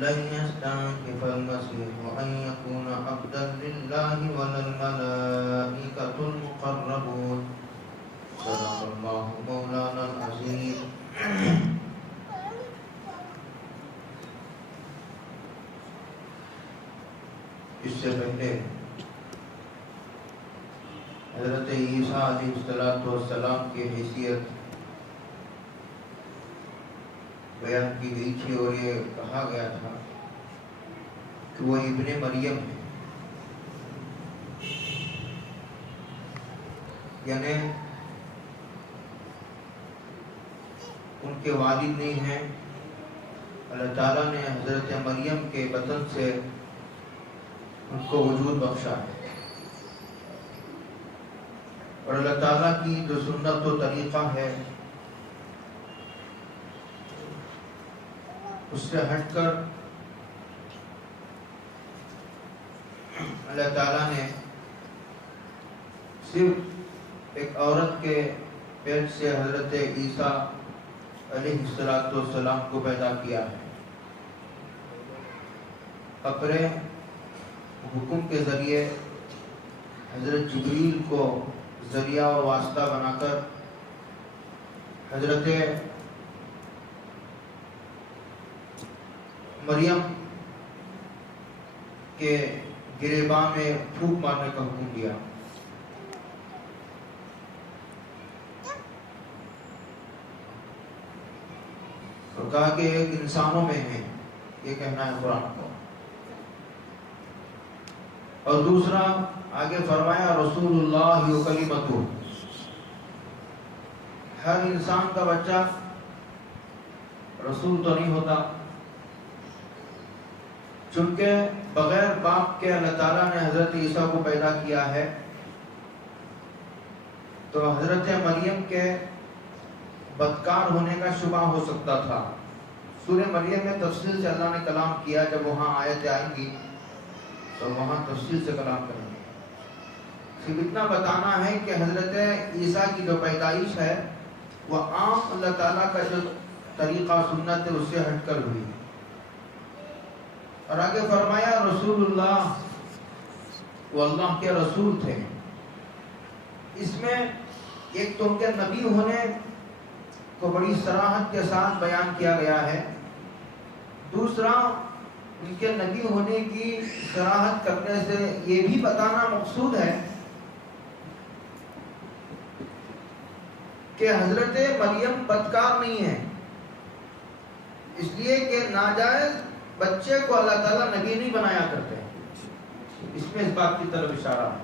لن يستنكف المسيح أن يكون عبدا لله ولا الملائكة المقربون صدق الله مولانا العظيم. اس سے پہلے حضرت عیسیٰ علیہ السلام کی حیثیت بیان کی گئی تھی اور یہ کہا گیا تھا کہ وہ ابن مریم ہے، یعنی ان کے والد نہیں ہیں. اللہ تعالیٰ نے حضرت مریم کے بطن سے ان کو وجود بخشا ہے، اور اللہ تعالیٰ کی جو سنت و طریقہ ہے اس سے ہٹ کر اللہ تعالیٰ نے صرف ایک عورت کے پیٹ سے حضرت عیسیٰ علیہ السلام کو پیدا کیا ہے. اپنے حکم کے ذریعے حضرت جبریل کو ذریعہ و واسطہ بنا کر حضرت مریم کے گریباں میں پھونک مارنے کا حکم دیا. اور کہا کہ ایک انسانوں میں ہے، یہ کہنا ہے قرآن کو. اور دوسرا آگے فرمایا رسول اللہ و کلمتہ. ہر انسان کا بچہ رسول تو نہیں ہوتا، چونکہ بغیر باپ کے اللہ تعالیٰ نے حضرت عیسیٰ کو پیدا کیا ہے، تو حضرت مریم کے بدکار ہونے کا شبہ ہو سکتا تھا. سورہ مریم میں تفصیل سے اللہ نے کلام کیا، جب وہاں آیتیں آئیں گی تو وہاں تفصیل سے کلام کریں گے. صرف اتنا بتانا ہے کہ حضرت عیسیٰ کی جو پیدائش ہے وہ عام اللہ تعالیٰ کا جو طریقہ سنت ہے اس سے ہٹ کر ہوئی. اور آگے فرمایا رسول اللہ، وہ اللہ کے رسول تھے. اس میں ایک تو ان کے نبی ہونے کو بڑی صراحت کے ساتھ بیان کیا گیا ہے، دوسرا ان کے نبی ہونے کی صراحت کرنے سے یہ بھی بتانا مقصود ہے کہ حضرت مریم بدکار نہیں ہے، اس لیے کہ ناجائز بچے کو اللہ تعالیٰ نبی نہیں بنایا کرتے. اس میں اس بات کی طرف اشارہ ہے.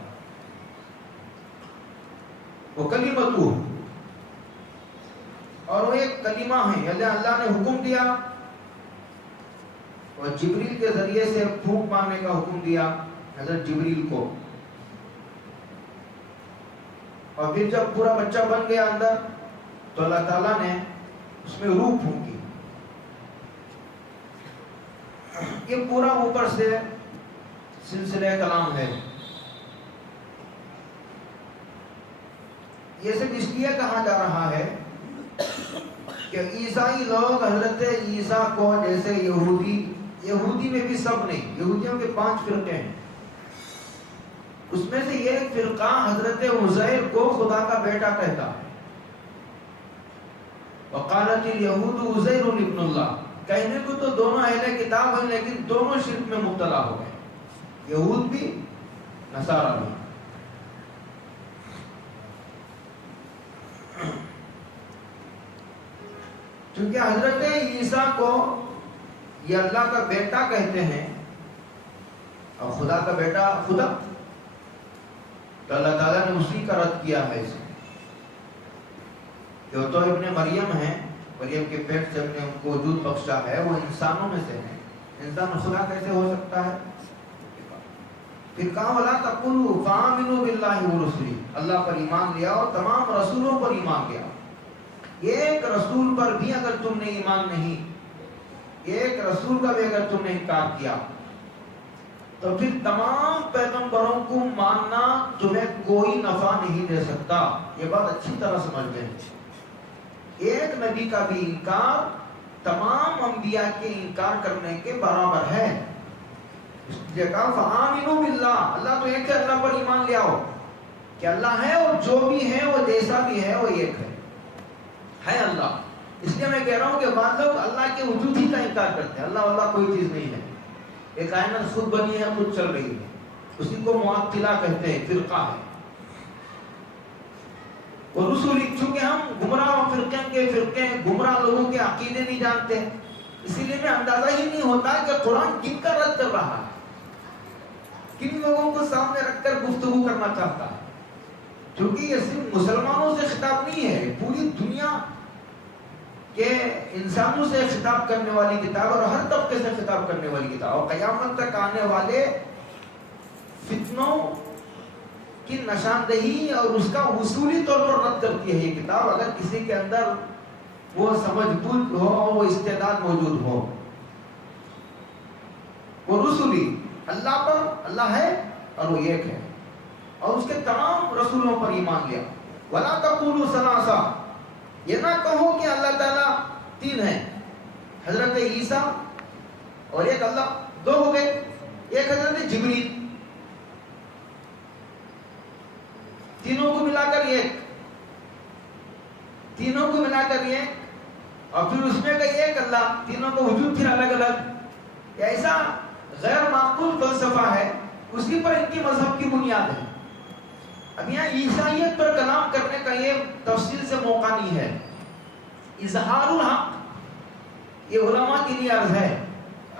وہ کلمتہ، اور وہ ایک کلمہ ہے، یعنی اللہ نے حکم دیا اور جبریل کے ذریعے سے پھونک مارنے کا حکم دیا حضرت جبریل کو. اور پھر جب پورا بچہ بن گیا اندر تو اللہ تعالیٰ نے اس میں روح پھونکی. یہ پورا اوپر سے سلسلہ کلام ہے. یہ صرف اس لیے کہا جا رہا ہے کہ عیسائی لوگ حضرت عیسیٰ کو جیسے یہودی میں بھی سب نہیں، یہودیوں کے 5 فرقے ہیں، اس میں سے یہ ایک فرقہ حضرت عزیر کو خدا کا بیٹا کہتا ہے. وقالت الیہود عزیر ابن اللہ. کہنے کو تو دونوں اہل کتاب ہیں لیکن دونوں شرک میں مبتلا ہو گئے، یہود بھی نصارہ بھی. چونکہ حضرت عیسیٰ کو یہ اللہ کا بیٹا کہتے ہیں اور خدا کا بیٹا خدا، تو اللہ تعالیٰ نے اسی کا رد کیا ہے اسے کہ وہ تو ابن مریم ہیں، مریم کے پیٹ سے ہم نے ان کو وجود بخشا ہے، وہ انسانوں میں سے ہیں. انسان خدا کیسے ہو سکتا ہے؟ پھر کہا وَلَا تَقُولُوا فَآمِنُوا بِاللَّهِ وَرُسُلِهِ. اللہ پر ایمان لیا اور تمام رسولوں پر ایمان لیا. ایک رسول پر بھی اگر تم نے ایمان نہیں، ایک رسول کا بھی اگر تم نے انکار کیا تو پھر تمام پیغمبروں کو ماننا تمہیں کوئی نفع نہیں دے سکتا. یہ بات اچھی طرح سمجھ لیں. ایک نبی کا بھی انکار تمام انبیاء کے انکار کرنے کے برابر ہے. اس لیے کہا فآمنوا باللہ، اللہ تو ایک ہے، اللہ پر ایمان لے آؤ کہ اللہ ہے اور جو بھی ہے وہ جیسا بھی ہے وہ ایک ہے اللہ. اس لیے میں کہہ رہا ہوں کہ بعض لوگ اللہ کے وجود ہی کا انکار کرتے ہیں. اللہ کوئی چیز نہیں ہے، ایک کائنات خود بنی ہے، خود چل رہی ہے. اسی کو معطلہ کہتے ہیں، فرقہ ہے. اور رسول، چونکہ ہم گمراہ فرقے گمراہ لوگوں کے عقیدے نہیں جانتے، اسی لیے میں اندازہ ہی نہیں ہوتا کہ قرآن کن کا رد کر رہا ہے، کن لوگوں کو سامنے رکھ کر گفتگو کرنا چاہتا ہے. کیونکہ یہ صرف مسلمانوں سے خطاب نہیں ہے، پوری دنیا کے انسانوں سے خطاب کرنے والی کتاب اور ہر طبقے سے خطاب کرنے والی کتاب، اور قیامت تک آنے والے فتنوں کی نشاندہی اور اس کا اصولی طور پر رد کرتی ہے یہ کتاب، اگر کسی کے اندر وہ سمجھ بوجھ ہو، وہ استعداد موجود ہو. وہ رسولی، اللہ پر اللہ ہے اور وہ ایک ہے، اور اس کے تمام رسولوں پر ایمان لیا. وَلَا تَقُولُوا ثَلَاثَةٌ، یہ نہ کہو کہ اللہ تعالیٰ تین ہیں. حضرت عیسیٰ اور ایک اللہ، دو ہو گئے. ایک حضرت جبریل، تینوں کو ملا کر ایک، تینوں کو ملا کر ایک، اور پھر اس میں کا ایک اللہ، تینوں کا وجود پھر الگ الگ. ایسا غیر معقول فلسفہ ہے، اسی پر ان کی مذہب کی بنیاد ہے. اب یہاں عیسائیت پر کلام کرنے کا یہ تفصیل سے موقع نہیں ہے. اظہار الحق یہ علماء کے لیے عرض ہے،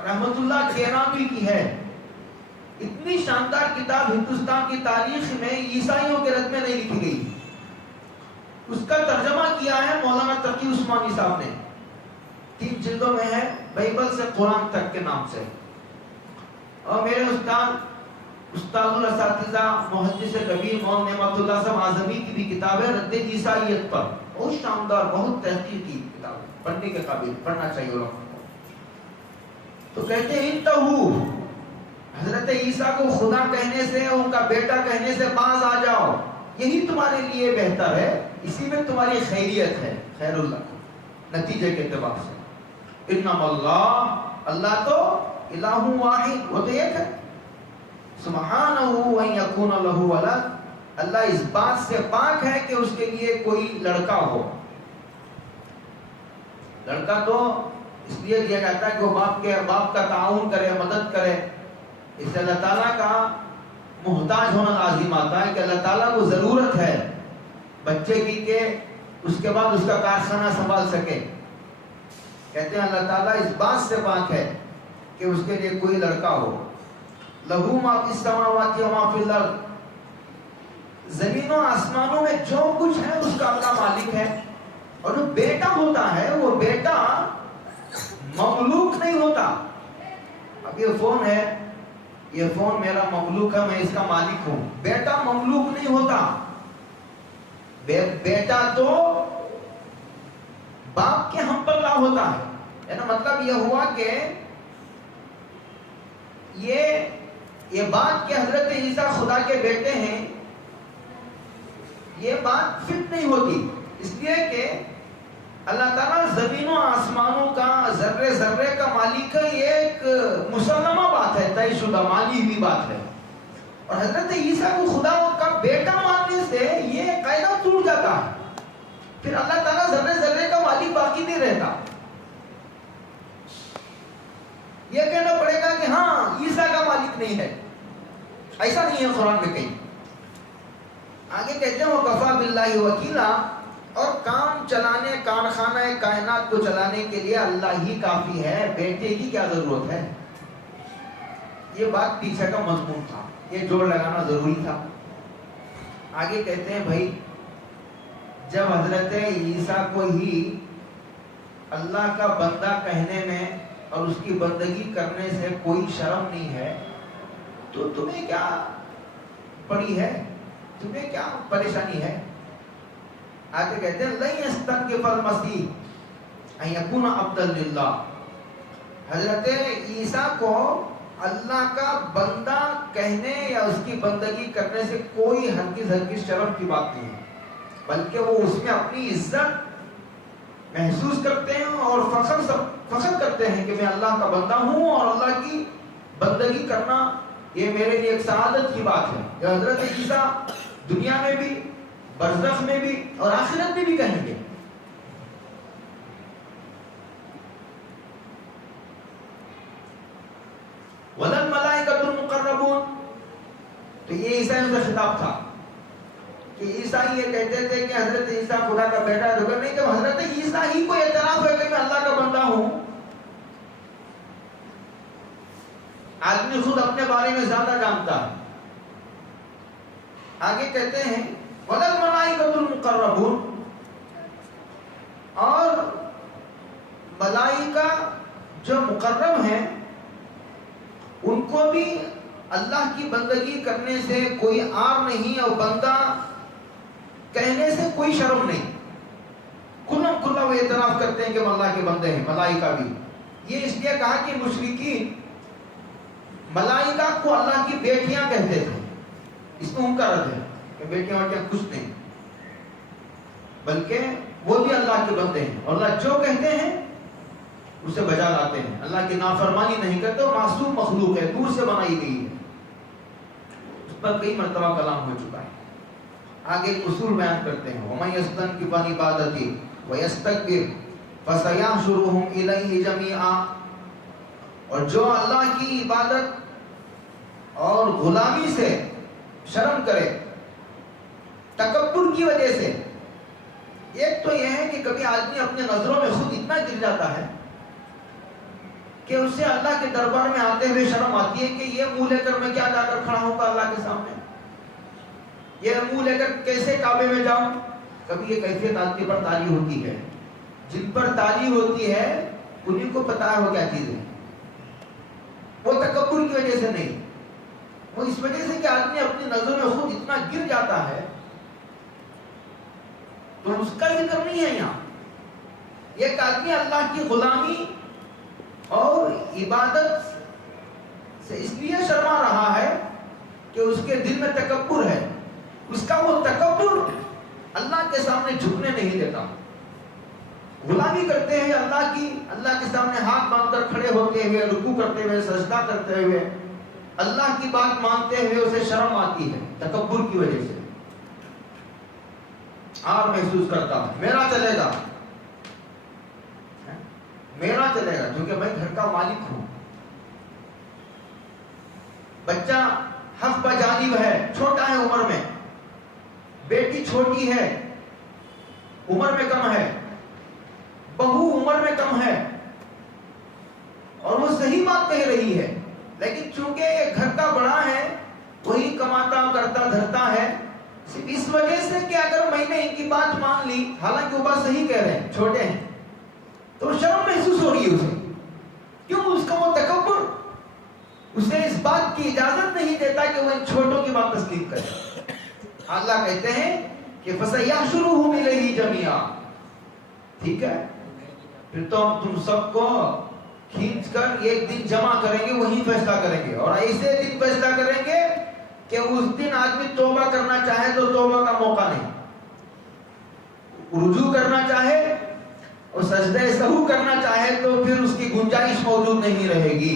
رحمت اللہ کیرانوی کی ہے. اتنی شاندار کتاب ہندوستان کی تاریخ میں عیسائیوں کے رد میں نہیں لکھی گئی. اس کا ترجمہ کیا ہے مولانا تقی عثمانی صاحب نے، 3 جلدوں میں ہے، بائبل سے قرآن تک کے نام سے. اور میرے استاد الاساتذہ محدث کبیر مولانا نعمت اللہ صاحب اعظمی کی بھی کتاب ہے رد عیسائیت پر، بہت شاندار، بہت تحقیقی کتاب، پڑھنے کے قابل، پڑھنا چاہیے علماء کو. تو کہتے ہیں انتہو، حضرت عیسیٰ کو خدا کہنے سے، ان کا بیٹا کہنے سے باز آ جاؤ، یہی تمہارے لیے بہتر ہے، اسی میں تمہاری خیریت ہے، خیر اللہ نتیجے کے اعتبار سے. انما اللہ تو الہ واحد، وہ تو ایک ہے. سبحانہ ان یکون لہ ولد، اللہ اس بات سے پاک ہے کہ اس کے لیے کوئی لڑکا ہو. لڑکا تو اس لیے دیا جاتا ہے کہ وہ باپ کا تعاون کرے، مدد کرے. اس سے اللہ تعالیٰ کا محتاج ہونا لازم آتا ہے کہ اللہ تعالیٰ کو ضرورت ہے بچے کی کہ اس کے بعد اس کا کارخانہ سنبھال سکے. کہتے ہیں اللہ تعالیٰ اس بات سے پاک ہے کہ اس کے لیے کوئی لڑکا ہو. لہو ما فی السماوات و ما فی الارض، زمینوں آسمانوں میں جو کچھ ہے اس کا اللہ مالک ہے. اور جو بیٹا ہوتا ہے وہ بیٹا مملوک نہیں ہوتا. اب یہ فون ہے، یہ فون میرا مملوک ہے، میں اس کا مالک ہوں. بیٹا مملوک نہیں ہوتا. بیٹا تو باپ کے ہم پلہ ہوتا ہے نا. مطلب یہ ہوا کہ یہ بات کہ حضرت عیسیٰ خدا کے بیٹے ہیں، یہ بات فٹ نہیں ہوتی. اس لیے کہ اللہ تعالیٰ زمینوں آسمانوں کا، ذرے ذرے کا مالک ہے. یہ ایک مسلمہ بات ہے، طے شدہ مانی ہوئی بات ہے. اور حضرت عیسیٰ کو خدا کا بیٹا ماننے سے یہ قاعدہ ٹوٹ جاتا ہے. پھر اللہ تعالیٰ ذرے ذرے کا مالک باقی نہیں رہتا. یہ کہنا پڑے گا کہ ہاں عیسیٰ کا مالک نہیں ہے، ایسا نہیں ہے قرآن میں کہیں. آگے کہتے ہیں وَکَفَى بِاللَّهِ وَكِيلًا، اور کام چلانے، کارخانہ کائنات کو چلانے کے لیے اللہ ہی کافی ہے، بیٹے کی کیا ضرورت ہے. یہ بات پیچھے کا مضمون تھا، یہ جوڑ لگانا ضروری تھا. آگے کہتے ہیں بھائی جب حضرت عیسیٰ کو ہی اللہ کا بندہ کہنے میں اور اس کی بندگی کرنے سے کوئی شرم نہیں ہے تو تمہیں کیا پڑی ہے، تمہیں کیا پریشانی ہے. آگے کہتے ہیں لَن يَسْتَنْكِفَ الْمَسِيحُ أَن يَكُونَ عَبْدًا لِلَّهِ، حضرت عیسیٰ کو اللہ کا بندہ کہنے یا اس کی بندگی کرنے سے کوئی ہرگز شرم کی بات نہیں ہے، بلکہ وہ اس میں اپنی عزت محسوس کرتے ہیں اور فخر کرتے ہیں کہ میں اللہ کا بندہ ہوں اور اللہ کی بندگی کرنا یہ میرے لیے ایک سعادت کی بات ہے. کہ حضرت عیسیٰ دنیا میں بھی، برزخ میں بھی اور آخرت میں بھی کہیں گے. وَلَا الْمَلَائِكَةُ الْمُقَرَّبُونَ، تو یہ عیسائیوں سے خطاب تھا کہ عیسائی یہ کہتے تھے کہ حضرت عیسیٰ خدا کا بیٹا ہے. نہیں، جب حضرت عیسیٰ ہی کو اعتراف ہے کہ میں اللہ کا بندہ ہوں، آدمی خود اپنے بارے میں زیادہ جانتا ہے. آگے کہتے ہیں وَلَا الْمَلَائِكَةُ الْمُقَرَّبُونَ، اور ملائکہ جو مقرب ہیں ان کو بھی اللہ کی بندگی کرنے سے کوئی عار نہیں اور بندہ کہنے سے کوئی شرم نہیں. کھلم کھلا وہ اعتراف کرتے ہیں کہ ہم اللہ کے بندے ہیں. ملائکہ بھی یہ اس لیے کہا کہ مشرکین ملائکہ کو اللہ کی بیٹیاں کہتے تھے. اس میں ان کا رد ہے کہ بیٹیاں اور کیا کچھ نہیں، بلکہ وہ بھی اللہ کے بندے ہیں اور اللہ جو کہتے ہیں اسے بجا لاتے ہیں. اللہ کی نافرمانی نہیں کرتے اور معصوم مخلوق ہے، دور سے بنائی گئی ہے. اس پر کئی مرتبہ کلام ہو چکا ہے. آگے ایک اصول بیان کرتے ہیں وَمَن يَسْتَنْكِفْ عَنْ عِبَادَتِهِ وَيَسْتَكْبِرْ فَسَيَحْشُرُهُمْ إِلَيْهِ جَمِيعًا، اور جو اللہ کی عبادت اور غلامی سے شرم کرے تکبر کی وجہ سے. ایک تو یہ ہے کہ کبھی آدمی اپنے نظروں میں خود اتنا گر جاتا ہے کہ اسے اللہ کے دربار میں آتے ہوئے شرم آتی ہے کہ یہ منہ لے کر میں کیا جا کر کھڑا ہوں گا اللہ کے سامنے، یہ منہ لے کر کیسے کعبے میں جاؤں. کبھی یہ کیفیت آدمی پر تالی ہوتی ہے. جن پر تالی ہوتی ہے انہیں کو پتا ہے وہ کیا چیز ہے. وہ تکبر کی وجہ سے نہیں، وہ اس وجہ سے کہ آدمی اپنی نظروں میں خود اتنا گر جاتا ہے. تو اس کا ذکر نہیں ہے یہاں. ایک آدمی اللہ کی غلامی اور عبادت سے اس لیے شرما رہا ہے کہ اس کے دل میں تکبر ہے. اس کا وہ تکبر اللہ کے سامنے جھکنے نہیں دیتا. غلامی کرتے ہیں اللہ کی، اللہ کے سامنے ہاتھ باندھ کر کھڑے ہوتے ہوئے، رکوع کرتے ہوئے، سجدہ کرتے ہوئے، اللہ کی بات مانتے ہوئے اسے شرم آتی ہے تکبر کی وجہ سے. اور محسوس کرتا ہوں میرا چلے گا، میرا چلے گا کیونکہ میں گھر کا مالک ہوں. بچہ حق بجانب ہے، چھوٹا ہے عمر میں، بیٹی چھوٹی ہے، عمر میں کم ہے، بہو عمر میں کم ہے، اور وہ صحیح بات کہہ رہی ہے، لیکن چونکہ یہ گھر کا بڑا ہے، وہی کماتا کرتا دھرتا ہے، صرف اس وجہ سے کہ اگر میں نے ان کی بات مان لی، حالانکہ وہ بات صحیح کہہ رہے ہیں، چھوٹے ہیں، تو شرم محسوس ہو رہی ہے اسے. کیوں؟ اس کا وہ تکبر اسے اس بات کی اجازت نہیں دیتا کہ وہ ان چھوٹوں کی بات تسلیم کرے. اللہ کہتے ہیں کہ فَسَيَحْشُرُهُمْ إِلَيْهِ جَمِيعًا. ٹھیک ہے، پھر تو ہم تم سب کو کھینچ کر ایک دن جمع کریں گے، وہی فیصلہ کریں گے. اور ایسے دن فیصلہ کریں گے کہ اس دن آدمی توبہ کرنا چاہے تو توبہ کا موقع نہیں، رجوع کرنا چاہے اور سجدہ سہو کرنا چاہے تو پھر اس کی گنجائش موجود نہیں رہے گی.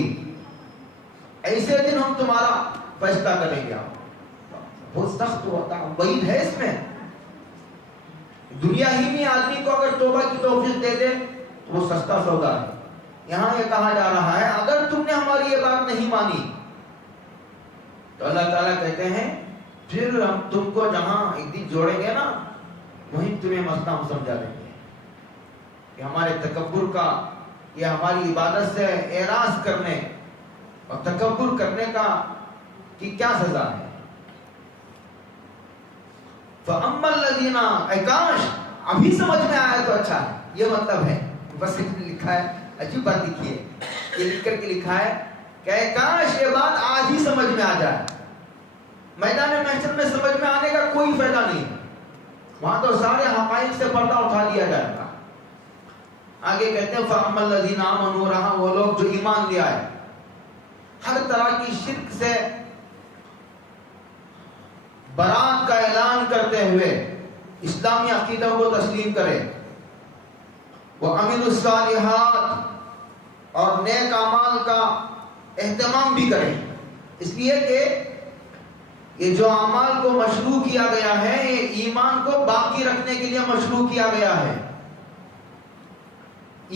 ایسے دن ہم تمہارا فیصلہ کریں گے. بہت سخت ہوتا وعید ہے اس میں. دنیا ہی میں آدمی کو اگر توبہ کی توفیق دے دے تو وہ سستا سودا ہے. یہاں یہ کہا جا رہا ہے اگر تم نے ہماری یہ بات نہیں مانی تو اللہ تعالیٰ کہتے ہیں پھر ہم تم کو جہاں ایک دن جوڑیں گے نا، وہیں تمہیں مسئلہ ہم سمجھا دیں گے کہ ہمارے تکبر کا، یہ ہماری عبادت سے اعراض کرنے اور تکبر کرنے کا کی کیا سزا ہے. فَأَمَّا الَّذِينَ، کاش ابھی سمجھ میں آیا تو اچھا ہے. یہ مطلب ہے، بس لکھا ہے، عجیب بات لکھی ہے، یہ لکھ کر کے لکھا ہے کہ کاش یہ بات آج ہی سمجھ میں آ جائے. میدان محشر میں سمجھ میں آنے کا کوئی فائدہ نہیں، وہاں تو سارے حقائق سے پردہ اٹھا دیا جائے گا. آگے کہتے ہیں فَأَمَّا الَّذِينَ آمَنُوا، رہا وہ لوگ جو ایمان لے آئے، ہر طرح کی شرک سے برات کا اعلان کرتے ہوئے اسلامی عقیدہ کو تسلیم کرے. وَعَمِلُوا الصَّالِحَاتِ، اور نیک اعمال کا اہتمام بھی کریں، اس لیے کہ یہ جو اعمال کو مشروع کیا گیا ہے یہ ایمان کو باقی رکھنے کے لیے مشروع کیا گیا ہے۔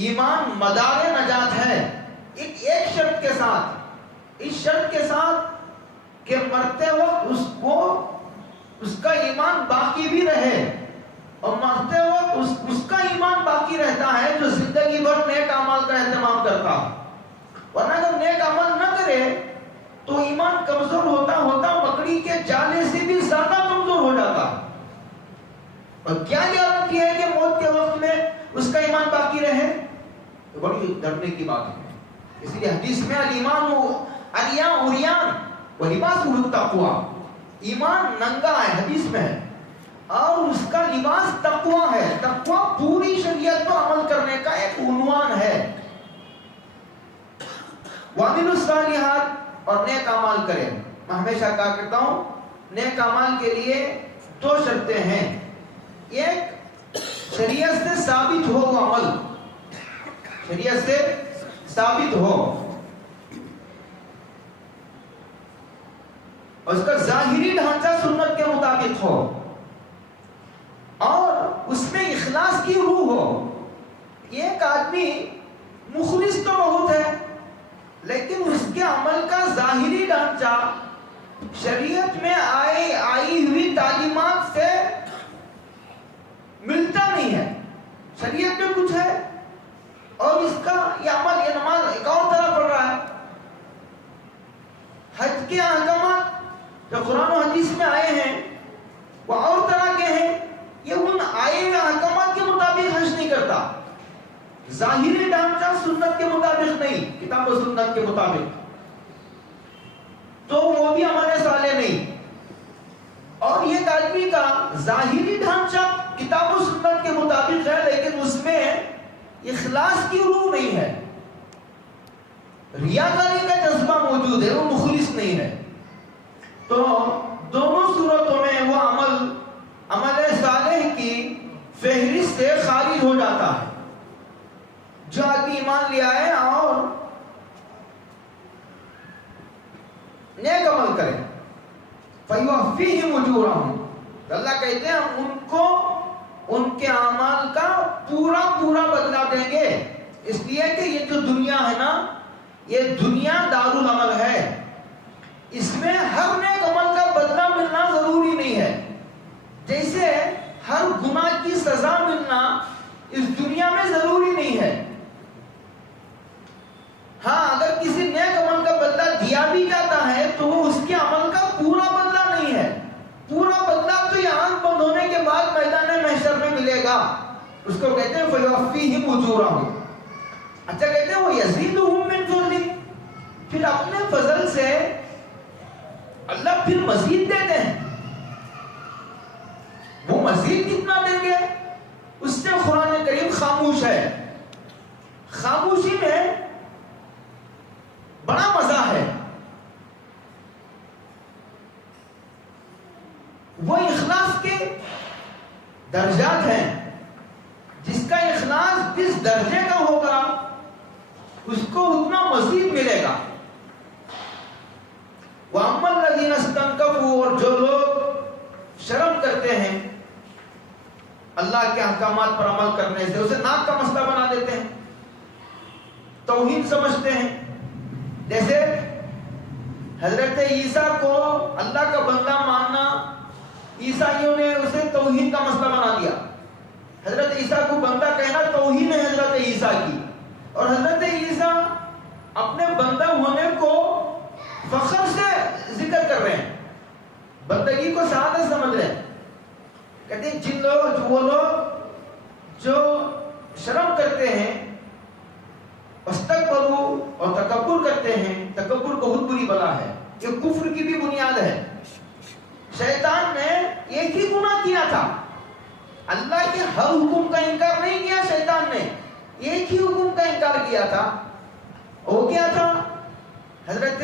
ایمان مدار نجات ہے، ایک شرط کے ساتھ، اس شرط کے ساتھ کہ مرتے وقت اس کا ایمان باقی بھی رہے، اور مرتے وقت اس کا ایمان باقی رہتا ہے جو زندگی بھر نیک اعمال کا اہتمام کرتا، ورنہ اگر نیک عمل نہ کرے تو ایمان کمزور ہوتا ہوتا مکڑی کے جالے سے بھی زیادہ کمزور ہو جاتا، اور کیا گارنٹی ہے کہ موت کے وقت میں اس کا ایمان باقی رہے؟ تو بڑی ڈرنے کی بات ہے۔ اس لیے حدیث میں الایمان عریان عریان ولباسہ التقوی، ایمان ننگا ہے، حدیث میں ہے، اور اس کا لباس تقوی ہے۔ تقوی پوری شریعت پر عمل کرنے کا ایک عنوان ہے۔ وَعَمِلُوا الصَّالِحَاتِ، اور نیک اعمال کریں۔ میں ہمیشہ کہا کرتا ہوں نیک اعمال کے لیے دو شرطیں ہیں، ایک شریعت سے ثابت ہو وہ عمل، شریعت سے ثابت ہو، اور اس کا ظاہری ڈھانچہ سنت کے مطابق ہو، اور اس میں اخلاص کی روح ہو۔ ایک آدمی مخلص تو بہت ہے لیکن اس کے عمل کا ظاہری ڈھانچہ شریعت میں آئی ہوئی تعلیمات سے ملتا نہیں ہے۔ شریعت میں کچھ ہے اور اس کا یہ عمل، یہ نماز ایک اور طرح پڑھ رہا ہے۔ حج کے احکامات جو قرآن و حدیث میں آئے ہیں وہ اور طرح کے ہیں، یہ ان آئے ہوئے احکامات کے مطابق حج نہیں کرتا، ظاہری ڈھانچہ سنت کے مطابق نہیں، کتاب و سنت کے مطابق، تو وہ بھی عمل صالح نہیں۔ اور یہ آدمی کا ظاہری ڈھانچہ کتاب و سنت کے مطابق ہے لیکن اس میں اخلاص کی روح نہیں ہے، ریاکاری کا جذبہ موجود ہے، وہ مخلص نہیں ہے، تو دونوں صورتوں میں وہ عمل صالح کی فہرست سے خارج ہو جاتا ہے۔ جو آدمی ایمان لے آئے اور نیک عمل کرے فَيُوَفِّيهِمْ أُجُورَهُمْ، اللہ کہتے ہیں ہم ان کو ان کے اعمال کا پورا بدلہ دیں گے، اس لیے کہ یہ جو دنیا ہے نا، یہ دنیا دارالعمل ہے، اس میں ہر نیک عمل کا بدلہ ملنا ضروری نہیں ہے، جیسے ہر گناہ کی سزا ملنا اس دنیا میں ضروری نہیں ہے۔ ہاں اگر کسی نیک عمل کا بدلہ دیا بھی جاتا ہے تو وہ اس کے عمل کا پورا بدلہ نہیں ہے، پورا بدلہ تو یہ آنکھ بند ہونے کے بعد میدان محشر میں ملے گا، اس کو کہتے ہیں فَيُوَفِّيهِمْ أُجُورَهُمْ۔ اچھا کہتے ہیں وہ يَزِيدُهُمْ مِنْ فَضْلِهِ، پھر اپنے فضل سے اللہ پھر مزید دیتے ہیں، وہ مزید کتنا دیں گے اس سے قرآن کریم خاموش ہے۔ خاموشی میں بڑا مزہ ہے، وہ اخلاص کے درجات ہیں، جس کا اخلاص جس درجے کا ہوگا اس کو اتنا مزید ملے گا۔ وَأَمَّا الَّذِينَ اسْتَنكَفُوا، اور جو لوگ شرم کرتے ہیں اللہ کے احکامات پر عمل کرنے سے، اسے ناک کا مسئلہ بنا دیتے ہیں، توہین سمجھتے ہیں، جیسے حضرت عیسیٰ کو اللہ کا بندہ ماننا، عیسائیوں نے اسے توہین کا مسئلہ بنا دیا، حضرت عیسیٰ کو بندہ کہنا توہین ہے حضرت عیسیٰ کی، اور حضرت عیسیٰ اپنے بندہ ہونے کو فخر سے ذکر کر رہے ہیں، بندگی کو سعادت سمجھ رہے ہیں، کہتے ہیں وہ لوگ جو شرم کرتے ہیں، استکبروا، اور تکبر کرتے ہیں، تکبر بہت بری بلا ہے، یہ کفر کی بھی بنیاد ہے۔ شیطان نے ایک ہی گناہ کیا تھا، اللہ کے ہر حکم کا انکار نہیں کیا، شیطان نے ایک ہی حکم کا انکار کیا تھا، وہ کیا تھا؟ حضرت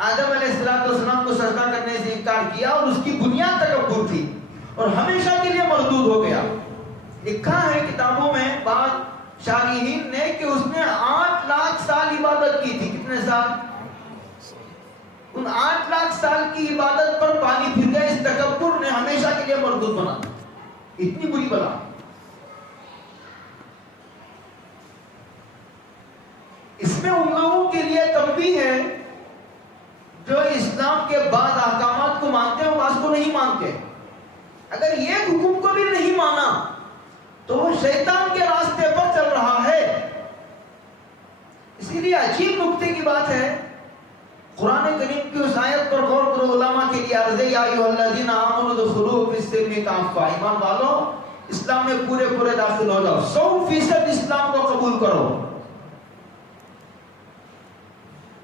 آدم علیہ السلام کو سجدہ کرنے سے انکار کیا، اور اس کی بنیاد تکبر تھی اور ہمیشہ کے لیے مردود ہو گیا۔ لکھا ہے کتابوں میں بعض شارحین نے کہ اس نے 8 لاکھ سال عبادت کی تھی. کتنے سال؟ ان 8 لاکھ سال کی عبادت پر پانی پھر گیا. اس تکبر نے ہمیشہ کے لیے مردود بنا دیا. اتنی بری بلا. اس میں ان لوگوں کے لیے تنبیہ ہے جو اسلام کے بعض احکامات کو مانتے ہیں اور بعض کو نہیں مانتے. اگر یہ حکم کو بھی نہیں مانا تو وہ شیطان کے راستے پر چل رہا ہے. اسی لیے عجیب نکتے کی بات ہے، قرآن کریم کی اس آیت پر غور کرو. علماء کے لیے عرض ہے یا ایھا الذین آمنوا ادخلوا فی السلم کافہ. ایمان والو اسلام میں پورے داخل ہو جاؤ. 100% اسلام کو قبول کرو.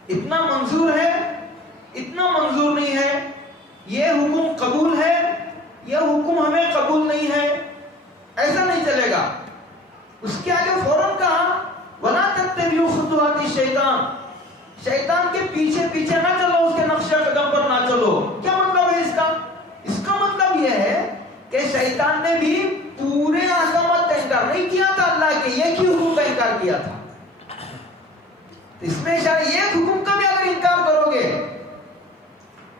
اتنا منظور ہے، اتنا منظور نہیں ہے. یہ حکم قبول ہے، یہ حکم ہمیں قبول نہیں ہے، ایسا نہیں چلے گا. اس کے آگے فوراً کہا وَلَا تَتَّبِعُوا خُطُوَاتِ الشَّيْطَانِ. شیطان کے پیچھے نہ چلو، اس کے نقش قدم پر نہ چلو. کیا مطلب ہے اس کا؟ اس کا مطلب یہ ہے کہ شیطان نے بھی پورے احکامات کا انکار نہیں کیا تھا، اللہ کے ایک ہی حکم کا انکار کیا تھا. اس میں شاید ایک حکم کا بھی اگر انکار کرو گے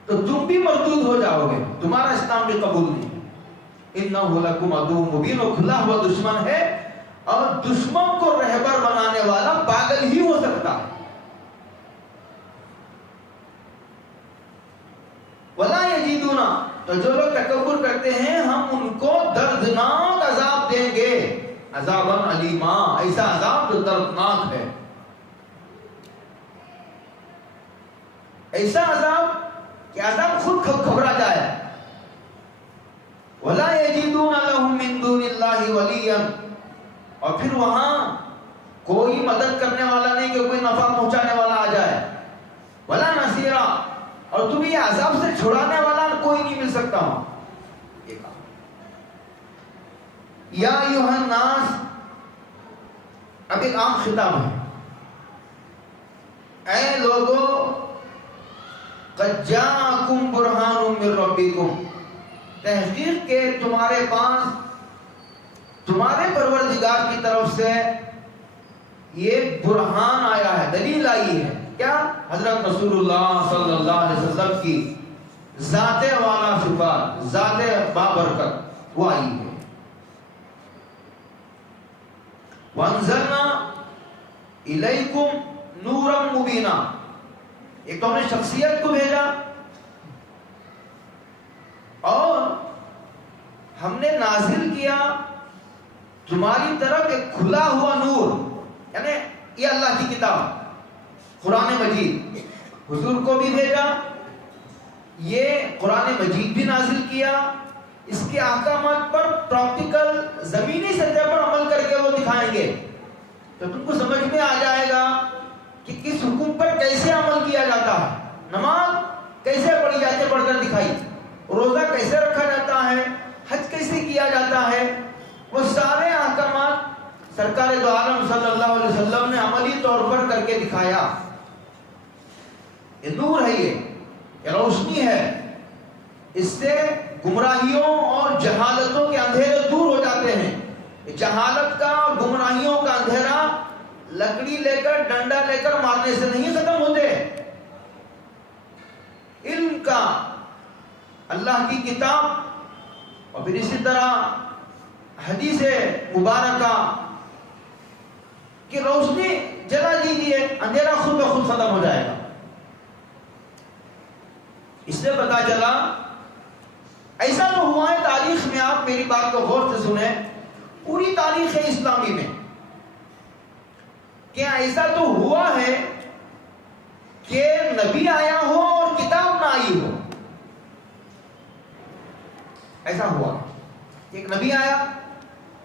تو تم بھی مردود ہو جاؤ گے، تمہارا اسلام بھی قبول نہیں. انہ لکم عدو مبین. و کھلا ہوا دشمن ہے، اور دشمن کو رہبر بنانے والا پاگل ہی ہو سکتا ہے. ولا یجدون. تو جو لوگ تکبر کرتے ہیں ہم ان کو دردناک عذاب دیں گے. عذابا علیما. ایسا عذاب جو دردناک ہے، ایسا عذاب کہ عذاب خود گھبرا جائے. وَلَا يَجِدُونَ لَهُم مِّن دُونِ اللَّهِ وَلِيًّا. اور پھر وہاں کوئی مدد کرنے والا نہیں کہ کوئی نفع پہنچانے والا آ جائے. وَلَا نَصِيرًا. اور تمہیں یہ عذاب سے چھڑانے والا کوئی نہیں مل سکتا. یا ایھا الناس. اب ایک عام خطاب ہے. اے لوگو قد جاءکم برہان من ربکم. تحقیق کے تمہارے پاس تمہارے پروردگار کی طرف سے یہ برہان آیا ہے، دلیل آئی ہے. کیا؟ حضرت رسول اللہ صلی اللہ علیہ وسلم کی ذات والا صفات، ذات بابرکت وہ آئی ہے. وانزلنا الیکم نورا مبینا. ایک تو ہم نے شخصیت کو بھیجا اور ہم نے نازل کیا تمہاری طرف ایک کھلا ہوا نور، یعنی یہ اللہ کی کتاب قرآن مجید. حضور کو بھی بھیجا، یہ قرآن مجید بھی نازل کیا. اس کے احکامات پر پریکٹیکل زمینی سطح پر عمل کر کے وہ دکھائیں گے تو تم کو سمجھ میں آ جائے گا کہ کس حکم پر کیسے عمل کیا جاتا ہے. نماز کیسے پڑھی جاتی ہے، پڑھ کر دکھائی. روزہ کیسے رکھا جاتا ہے، حج کیسے کیا جاتا ہے. وہ سارے احکامات سرکار دو عالم صلی اللہ علیہ وسلم نے عملی طور پر کر کے دکھایا. یہ نور ہے، یہ روشنی ہے. اس سے گمراہیوں اور جہالتوں کے اندھیرے دور ہو جاتے ہیں. جہالت کا اور گمراہیوں کا اندھیرا لکڑی لے کر ڈنڈا لے کر مارنے سے نہیں ختم ہوتے. علم کا، اللہ کی کتاب اور پھر اسی طرح حدیث مبارکہ کی روشنی جلا دیجیے، اندھیرا خود بخود ختم ہو جائے گا. اس سے پتا چلا ایسا تو ہوا ہے تاریخ میں. آپ میری بات کو غور سے سنیں. پوری تاریخ اسلامی میں کیا ایسا تو ہوا ہے کہ نبی آیا ہو اور کتاب نہ آئی ہو؟ ایسا ہوا کہ ایک نبی آیا،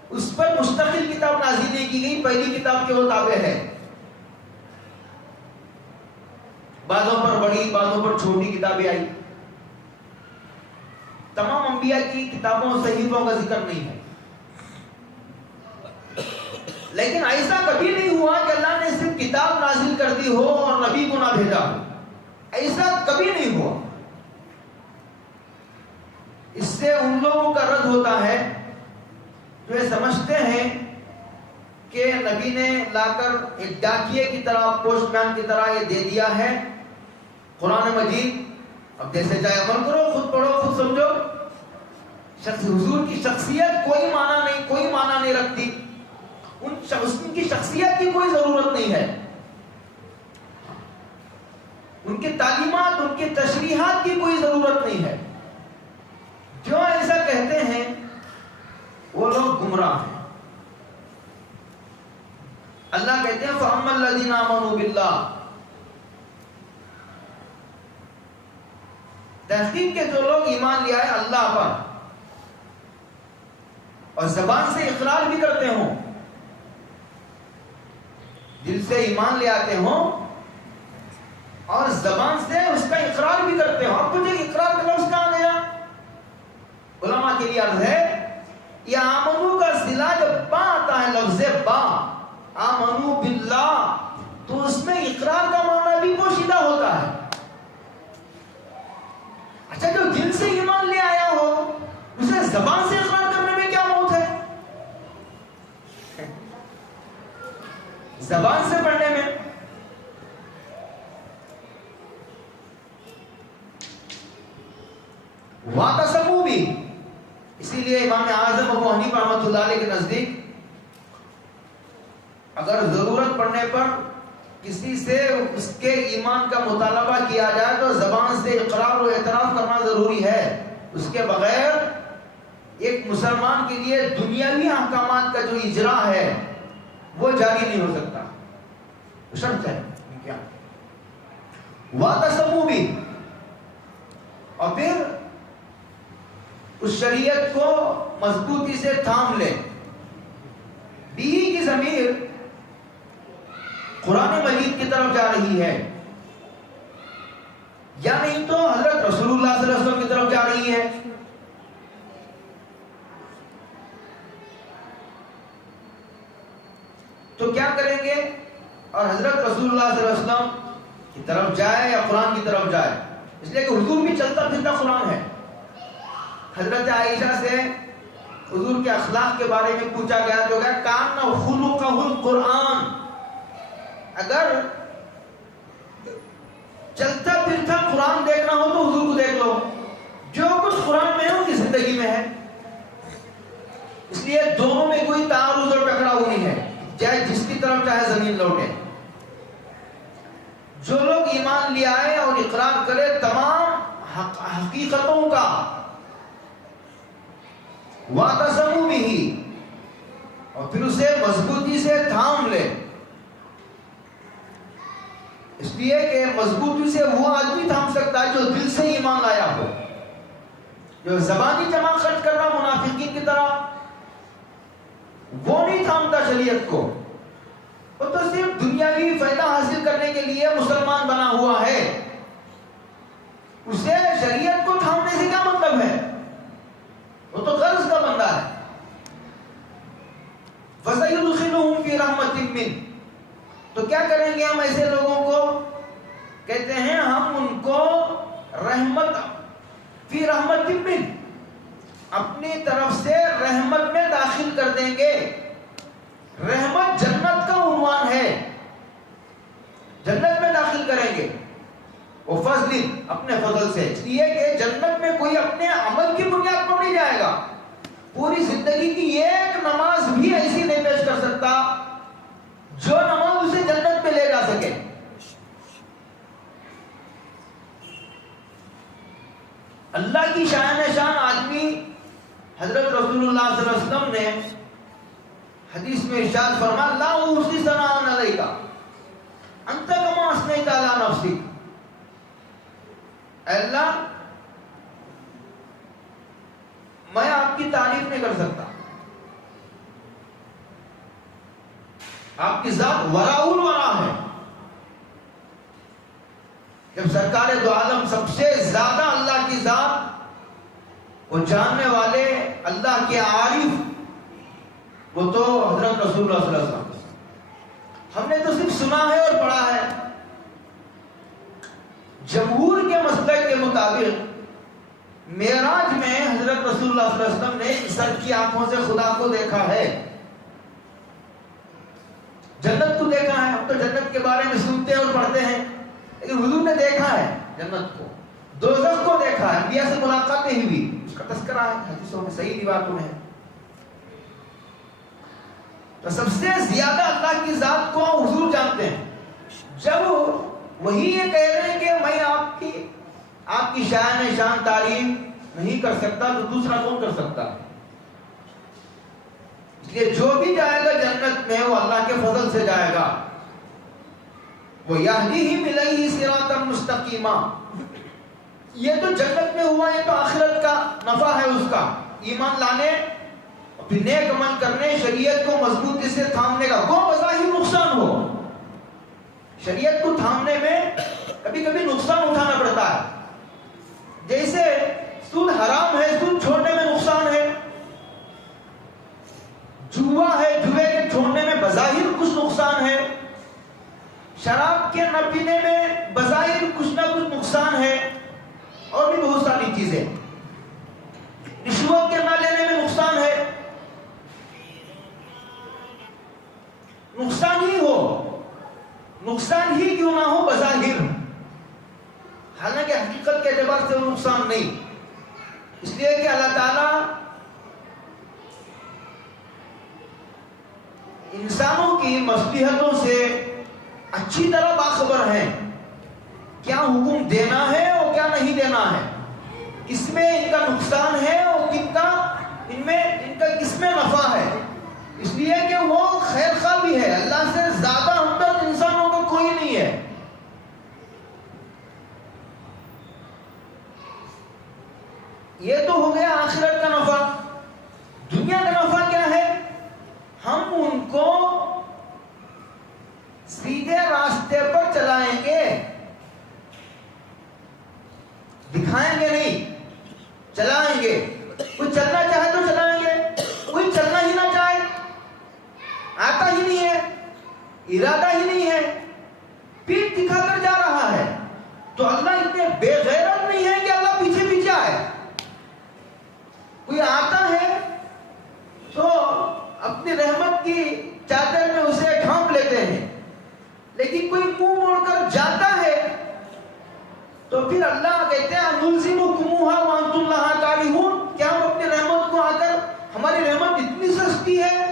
اس پر مستقل کتاب نازل نہیں کی گئی، پہلی کتاب کے وہ تابع ہے. بعضوں پر بڑی بعضوں پر چھوٹی کتابیں آئی. تمام انبیاء کی کتابوں صحیفوں کا ذکر نہیں ہے. لیکن ایسا کبھی نہیں ہوا کہ اللہ نے صرف کتاب نازل کر دی ہو اور نبی کو نہ بھیجا ہو. ایسا کبھی نہیں ہوا. اس سے ان لوگوں کا رد ہوتا ہے جو یہ سمجھتے ہیں کہ نبی نے لا کر ایک ڈاکیے کی طرح، پوسٹ مین کی طرح یہ دے دیا ہے قرآن مجید، اب جیسے چاہے عمل کرو، خود پڑھو، خود سمجھو. حضور کی شخصیت کوئی معنی نہیں رکھتی، ان کی شخصیت کی کوئی ضرورت نہیں ہے، ان کی تعلیمات، ان کی تشریحات کی کوئی ضرورت نہیں ہے. جو ایسا کہتے ہیں وہ لوگ گمراہ ہیں. اللہ کہتے ہیں فَأَمَّا الَّذِينَ آمَنُوا بِاللَّهِ، تحقیق کے جو لوگ ایمان لے آئے اللہ پر اور زبان سے اقرار بھی کرتے ہوں، دل سے ایمان لے آتے ہوں اور زبان سے اس کا اقرار بھی کرتے ہوں. اب تجھے اقرار کا لفظ کہاں گیا؟ علماء کے لیے عرض ہے یہ آمنو کا صلہ جب با آتا ہے، لفظ با آمنو باللہ، تو اس میں اقرار کا معنی بھی پوشیدہ ہوتا ہے. اچھا جو دل سے ایمان لے آیا ہو اسے زبان سے اقرار کرنے میں کیا موت ہے؟ زبان سے پڑھنے میں. واقسمو بھی، اسی لیے امام اعظم ابو حنیفہ رحمۃ اللہ علیہ کے نزدیک اگر ضرورت پڑنے پر کسی سے اس کے ایمان کا مطالبہ کیا جائے تو زبان سے اقرار و اعتراف کرنا ضروری ہے. اس کے بغیر ایک مسلمان کے لیے دنیاوی احکامات کا جو اجرا ہے وہ جاری نہیں ہو سکتا، شرط ہے. کیا واقسمو بھی، اور پھر اس شریعت کو مضبوطی سے تھام لے. بھی کی ضمیر قرآن مجید کی طرف جا رہی ہے یا نہیں تو حضرت رسول اللہ صلی اللہ علیہ وسلم کی طرف جا رہی ہے. تو کیا کریں گے؟ اور حضرت رسول اللہ صلی اللہ علیہ وسلم کی طرف جائے یا قرآن کی طرف جائے، اس لیے کہ حضور بھی چلتا پھرتا قرآن ہے. حضرت عائشہ سے حضور کے اخلاق کے بارے میں پوچھا گیا تو کہا کان خلقہ القرآن، اگر چلتا پھرتا قرآن دیکھنا ہو تو حضور کو دیکھ لو، جو کچھ قرآن میں ہے ان کی زندگی میں ہے. اس لیے دونوں میں کوئی تعارض اور ٹکراؤ نہیں ہے، چاہے جس کی طرف چاہے زمین لوٹے. جو لوگ ایمان لے آئے اور اقرار کرے تمام حقیقتوں کا، واقسموا بھی، اور پھر اسے مضبوطی سے تھام لے. اس لیے کہ مضبوطی سے وہ آدمی تھام سکتا ہے جو دل سے ایمان لایا ہو. جو زبانی جمع خرچ کر رہا منافقین کی طرح وہ نہیں تھامتا شریعت کو، وہ تو صرف دنیاوی فائدہ حاصل کرنے کے لیے مسلمان بنا ہوا ہے. اسے شریعت کو تھامنے سے کیا مطلب ہے؟ وہ تو غرض کا بندہ ہے. فَسَيُدْخِلُهُمْ فِي رَحْمَةٍ مِّنْهُ، تو کیا کریں گے ہم ایسے لوگوں کو؟ کہتے ہیں ہم ان کو رحمت فی رحمت من، اپنی طرف سے رحمت میں داخل کر دیں گے. رحمت جنت کا عنوان ہے، جنت میں داخل کریں گے. وہ فضل، اپنے فضل سے. اس لیے کہ جنت میں کوئی اپنے عمل کی بنیاد پر نہیں جائے گا. پوری زندگی کی ایک نماز بھی ایسی نہیں پیش کر سکتا جو نماز اسے جنت میں لے جا سکے. اللہ کی شان شان آدمی حضرت رسول اللہ صلی اللہ علیہ وسلم نے حدیث میں ارشاد فرمایا لا احصی ثناء علیک انت کما اثنیت علی نفسک، اے اللہ میں آپ کی تعریف نہیں کر سکتا، آپ کی ذات وراء الورا ہے. جب سرکار دو عالم سب سے زیادہ اللہ کی ذات وہ جاننے والے اللہ کے عارف وہ تو حضرت رسول اللہ صلی اللہ علیہ وسلم. ہم نے تو صرف سنا ہے اور پڑھا ہے. جمہور کے مسلک کے مطابق معراج میں حضرت رسول اللہ صلی اللہ علیہ وسلم نے سر کی آنکھوں سے خدا کو دیکھا ہے، جنت کو دیکھا ہے. ہم تو جنت کے بارے میں سنتے اور پڑھتے ہیں، لیکن حضور نے دیکھا ہے جنت کو، دوزخ کو دیکھا ہے، انبیاء سے ملاقاتیں ہوئی، اس کا تذکرہ ہے حدیثوں میں، صحیح روایتوں میں ہے. تو سب سے زیادہ اللہ کی ذات کو حضور جانتے ہیں. جب وہی یہ کہہ رہے ہیں کہ میں آپ کی شان تعریف نہیں کر سکتا، تو دوسرا کون کر سکتا ہے؟ اس لیے جو بھی جائے گا جنت میں وہ اللہ کے فضل سے جائے گا. وہ یہدیہم الیہ صراطا مستقیما. یہ تو جنت میں ہوا، یہ تو آخرت کا نفع ہے اس کا، ایمان لانے، نیک عمل کرنے، شریعت کو مضبوطی سے تھامنے کا. وہ بظاہر نقصان ہو، شریعت کو تھامنے میں کبھی کبھی نقصان اٹھانا پڑتا ہے. جیسے سود حرام ہے، سود چھوڑنے میں نقصان ہے. جوا ہے، جوے کے چھوڑنے میں بظاہر کچھ نقصان ہے. شراب کے نہ پینے میں بظاہر کچھ نہ کچھ نقصان ہے، اور بھی بہت ساری چیزیں. رشوت کے نہ لینے میں نقصان ہے. نقصان ہی ہو، نقصان ہی کیوں نہ ہو بظاہر، حالانکہ حقیقت کے اعتبار سے وہ نقصان نہیں. اس لیے کہ اللہ تعالیٰ انسانوں کی مصلحتوں سے اچھی طرح باخبر ہے، کیا حکم دینا ہے اور کیا نہیں دینا ہے، کس میں ان کا نقصان ہے اور ان کا کس میں نفع ہے. اس لیے کہ وہ خیر خواہ بھی ہے، اللہ سے زیادہ ہمدرد انسانوں کو کوئی نہیں ہے. یہ تو ہو گیا آخرت کا نفع. دنیا کا نفع کیا ہے؟ ہم ان کو سیدھے راستے پر چلائیں گے، دکھائیں گے نہیں، چلائیں گے. کوئی چلنا چاہے تو چلائیں گے، کوئی چلنا ہی نہ چاہے، آتا ہی نہیں ہے، ارادہ ہی نہیں ہے، پیٹ دکھا کر جا رہا ہے، تو اللہ اتنے بے غیرت نہیں ہے کہ اللہ پیچھے پیچھے آئے. کوئی آتا ہے تو اپنی رحمت کی چادر میں اسے ڈھانپ لیتے ہیں، لیکن کوئی منہ موڑ کر جاتا ہے تو پھر اللہ کہتے ہیں انلزمکموہا وانتم لہا کارہون. کیا ہم اپنی رحمت کو آ کر، ہماری رحمت اتنی سستی ہے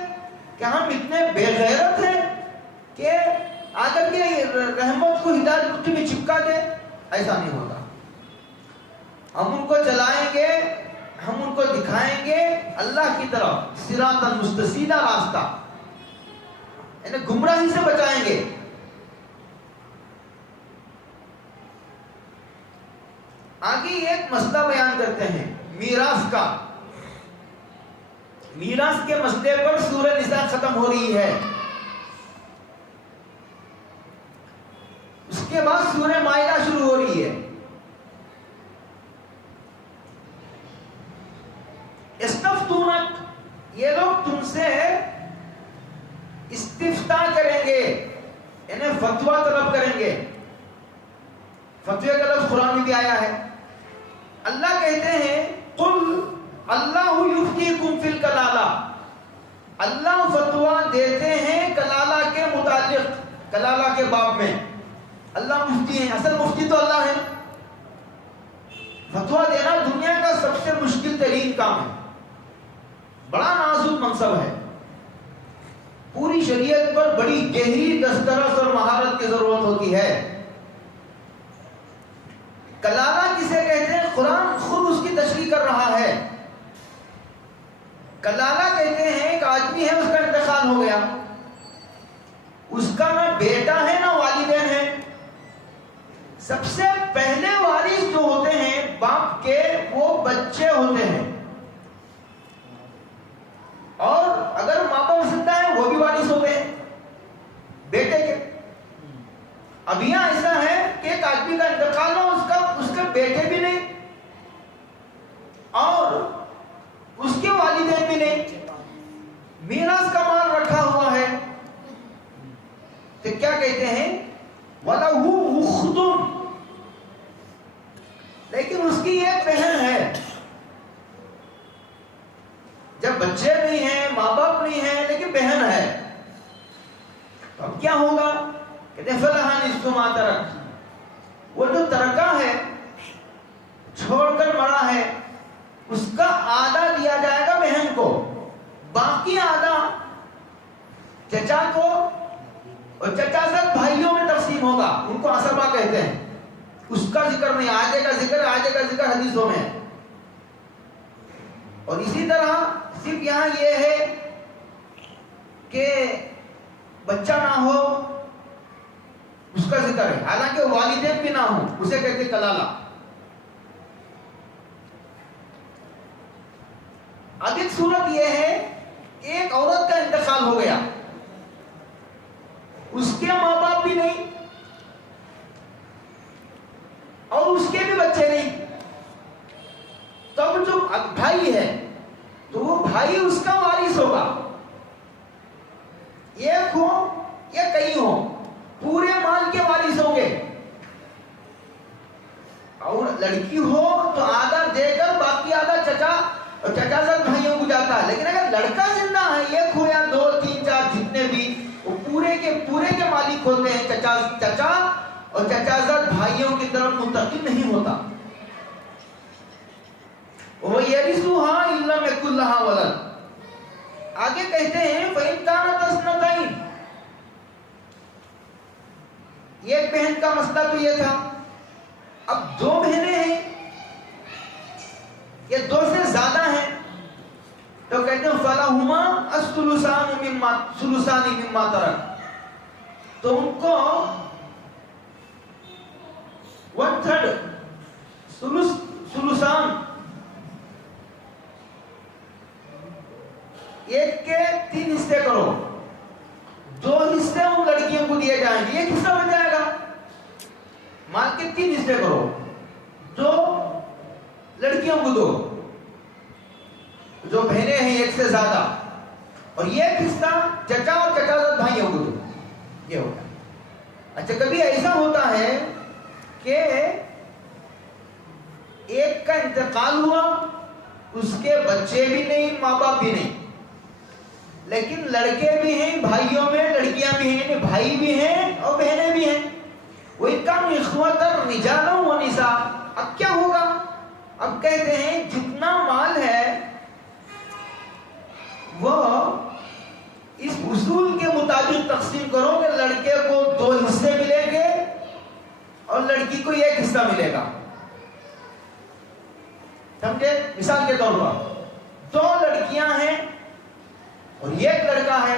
کہ ہم اتنے بے غیرت ہیں کہ آ کر کے رحمت کو ہدایت مٹھی میں چپکا دے؟ ایسا نہیں ہوگا. ہم ان کو چلائیں گے، ہم ان کو دکھائیں گے اللہ کی طرف، صراطا مستقیما، راستہ، یعنی گمراہی سے بچائیں گے. آگے ایک مسئلہ بیان کرتے ہیں میراث کا. میراث کے مسئلے پر سورہ نساء ختم ہو رہی ہے. اس کے بعد سورہ مائدہ شروع ہو رہی ہے. استفتونک، یہ لوگ تم سے استفتاء کریں گے، یعنی فتویٰ طلب کریں گے. فتوے کا لفظ قرآن میں بھی آیا ہے. اللہ کہتے ہیں قل اللہ یفتیکم فی الکلالہ، اللہ فتویٰ دیتے ہیں کلالہ کے متعلق، کلالہ کے باب میں. اللہ مفتی ہیں، اصل مفتی تو اللہ ہے. فتویٰ دینا دنیا کا سب سے مشکل ترین کام ہے، بڑا نازک منصب ہے. پوری شریعت پر بڑی گہری دسترس اور مہارت کی ضرورت ہوتی ہے. کلالہ کسے کہتے ہیں؟ قرآن خود اس کی تشریح کر رہا ہے. کلالہ کہتے ہیں ایک آدمی ہے، اس کا انتقال ہو گیا، اس کا نہ بیٹا ہے نہ والدین ہے. سب سے پہلے وارث جو ہوتے ہیں باپ کے، وہ بچے ہوتے ہیں، اور اگر ماں باپ زندہ ہے وہ بھی وارث ہوتے ہیں بیٹے کے. اب یہاں ایسا ہے کہ ایک آدمی کا انتقال ہو، اس کے بیٹے بھی نہیں اور اس کے والدین بھی نہیں، میراث کا مال رکھا ہوا ہے. تو کیا کہتے ہیں؟ وَلَهُ أُخْتٌ، لیکن اس کی ایک بہن ہے. کیا ہوگا؟ کہتے ہیں فلہا نصف ما ترک، وہ جو ترکہ ہے چھوڑ کر مرا ہے اس کا آدھا دیا جائے گا بہن کو، باقی آدھا چچا کو اور چچا زد بھائیوں میں تقسیم ہوگا، ان کو عصبہ کہتے ہیں۔ اس کا ذکر نہیں، آدھے کا ذکر حدیثوں میں۔ اور اسی طرح صرف یہاں یہ ہے کہ بچہ نہ ہو اس کا ذکر ہے، حالانکہ والدین بھی نہ ہو، اسے کہتے کلالہ۔ اب ایک صورت یہ ہے کہ ایک عورت کا انتقال ہو گیا، اس کے ماں باپ بھی نہیں اور اس کے بھی بچے نہیں، تب جو بھائی ہے تو وہ بھائی اس کا وارث ہوگا، ایک ہو یا کئی ہو، پورے مال کے وارث ہوں گے۔ اور لڑکی ہو تو آدھا دے کر باقی آدھا چچا اور چچا زد بھائیوں کو جاتا ہے، لیکن اگر لڑکا زندہ ہے، ایک ہو یا دو تین چار جتنے بھی، وہ پورے کے مالک ہوتے ہیں، چچا اور چچا زد بھائیوں کی طرف منتقل نہیں ہوتا۔ وہ یرثها ان لم یکن لها ولد، آگے کہتے ہیں فإن كانت اثنتين، ایک بہن کا مسئلہ تو یہ تھا، اب دو بہنیں ہیں یا دو سے زیادہ ہیں تو کہتے ہیں فَلَهُمَا الثُّلُثَانِ مِمَّا تَرَكَ، تو ان کو 1/3 ثلثان، ایک کے 3 حصے کرو، 2 حصے ان لڑکیوں کو دیے جائیں گے، ایک حصہ بن جائے گا، مال کے 3 حصے کرو، 2 لڑکیوں کو دو، جو بہنیں ہیں ایک سے زیادہ، اور ایک حصہ چچا اور چچا زد بھائیوں کو دو، یہ ہوگا۔ اچھا کبھی ایسا ہوتا ہے کہ ایک کا انتقال ہوا، اس کے بچے بھی نہیں، ماں باپ بھی نہیں، لیکن لڑکے بھی ہیں بھائیوں میں، لڑکیاں بھی ہیں، یعنی بھائی بھی ہیں اور بہنیں بھی ہیں، وَإِن كَانُوا إِخْوَةً رِجَالًا وَنِسَاءً، اب کیا ہوگا؟ اب کہتے ہیں جتنا مال ہے وہ اس اصول کے مطابق تقسیم کرو کہ لڑکے کو 2 حصے ملیں گے اور لڑکی کو 1 حصہ ملے گا، سمجھے؟ مثال کے طور پر 2 لڑکیاں ہیں اور 1 لڑکا ہے،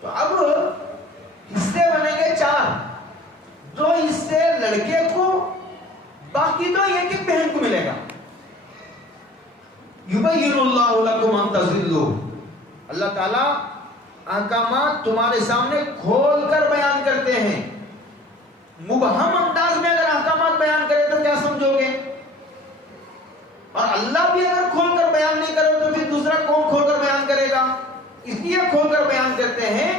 تو اب حصے بنیں گے 4، 2 حصے لڑکے کو، باقی 2 ایک بہن کو ملے گا۔ یبین اللہ لکم ان تضلوا، اللہ تعالیٰ احکامات تمہارے سامنے کھول کر بیان کرتے ہیں۔ مبہم انداز میں اگر احکامات بیان کرے تو کیا سمجھو گے؟ اور اللہ بھی اگر کھول کر بیان نہیں کرے تو پھر دوسرا کون کھول کر بیان کرے گا؟ اس لیے کھول کر بیان کرتے ہیں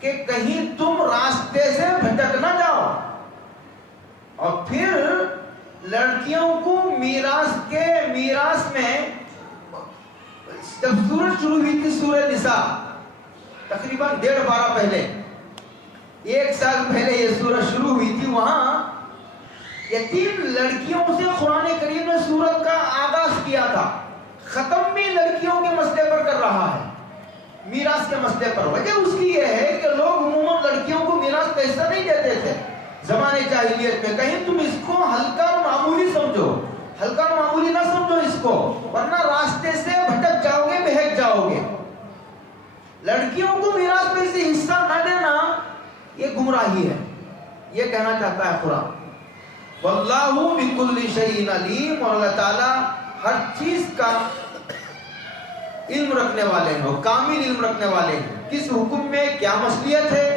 کہ کہیں تم راستے سے بھٹک نہ جاؤ۔ اور پھر لڑکیوں کو میراث میں جب سورت شروع ہوئی تھی سورہ نساء، تقریباً 1.5 بارہ پہلے، 1 سال پہلے یہ سورت شروع ہوئی تھی، وہاں یتیم لڑکیوں سے قرآن کریم نے سورت کا آغاز کیا تھا، ختم بھی لڑکیوں کے مسئلے پر کر رہا ہے، میراث کے مسئلے پر۔ وجہ اس کی یہ ہے کہ لوگ عموماً لڑکیوں کو میراث کا حصہ نہیں دیتے تھے زمانے جاہلیت میں، کہیں تم اس کو ہلکا اور معمولی سمجھو، ہلکا اور معمولی نہ سمجھو اس کو، ورنہ راستے سے بھٹک جاؤ گے، بہک جاؤ گے۔ لڑکیوں کو میراث میں سے حصہ نہ دینا یہ گمراہی ہے، یہ کہنا چاہتا ہے قرآن۔ واللہ بکل شیء علیم، اور اللہ تعالیٰ ہر چیز کا علم رکھنے والے ہیں، کامل علم رکھنے والے ہیں، کس حکم میں کیا مصلحت ہے،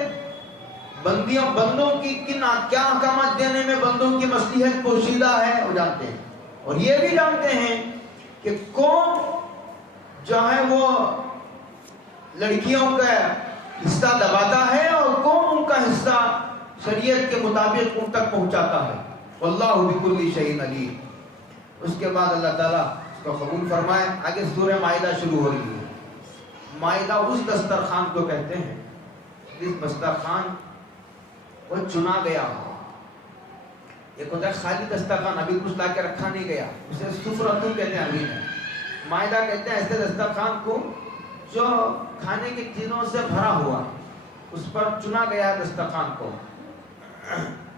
بندوں کی کیا احکامات دینے میں بندوں کی مصلحت پوشیدہ ہے، وہ جانتے ہیں۔ اور یہ بھی جانتے ہیں کہ کون جو ہے وہ لڑکیوں کا حصہ دباتا ہے اور کون ان کا حصہ شریعت کے مطابق ان تک پہنچاتا ہے۔ واللہ بکل شیء علیم۔ اس کے بعد اللہ تعالیٰ اس کو قبول فرمائے، آگے سورہ مائدہ شروع ہو رہی ہے۔ مائدہ اس دسترخوان کو کہتے ہیں اس دسترخوان وہ چنا گیا ہو. ایک ہوتا ہے خالی دسترخوان، ابھی کچھ لا کے رکھا نہیں گیا، اسے سفرتو کہتے ہیں. ابھی مائدہ کہتے ہیں ایسے دسترخوان کو جو کھانے کی چیزوں سے بھرا ہوا، اس پر چنا گیا دسترخوان کو،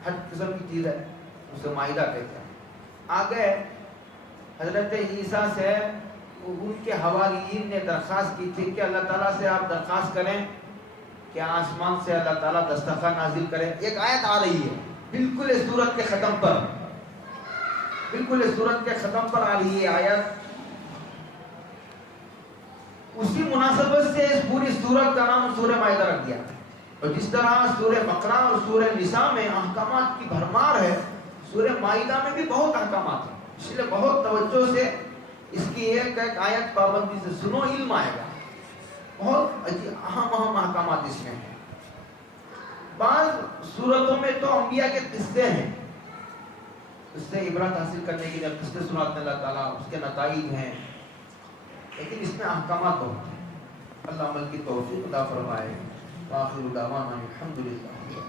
ہر قسم کی چیز ہے، اسے مائدہ کہتے ہیں. آگے حضرت عیسیٰ سے ان کے حواریین نے درخواست کی تھی کہ اللہ تعالیٰ سے آپ درخواست کریں کہ آسمان سے اللہ تعالیٰ دسترخوان نازل کرے. ایک آیت آ رہی ہے بالکل اس سورت کے ختم پر، بالکل اس سورت کے ختم پر آ رہی ہے آیت. اسی مناسبت سے اس پوری سورت کا نام سورہ مائدہ رکھ دیا. اور جس طرح سورہ بقرہ اور سورہ نساء میں احکامات کی بھرمار ہے، سورہ مائدہ میں بھی بہت احکامات ہیں. اس لیے بہت توجہ سے اس کی ایک ایک آیت پابندی سے سنو، علم آئے گا. بہت اہم احکامات اس میں ہیں. بعض صورتوں میں تو انبیاء کے قصے ہیں، اس سے عبرت حاصل کرنے کے لیے قصے سناتے ہیں اللہ تعالیٰ، اس کے نتائج ہیں، لیکن اس میں احکامات بہت ہیں. اللہ عمل کی توفیق عطا فرمائے. آخر دعوانا الحمدللہ.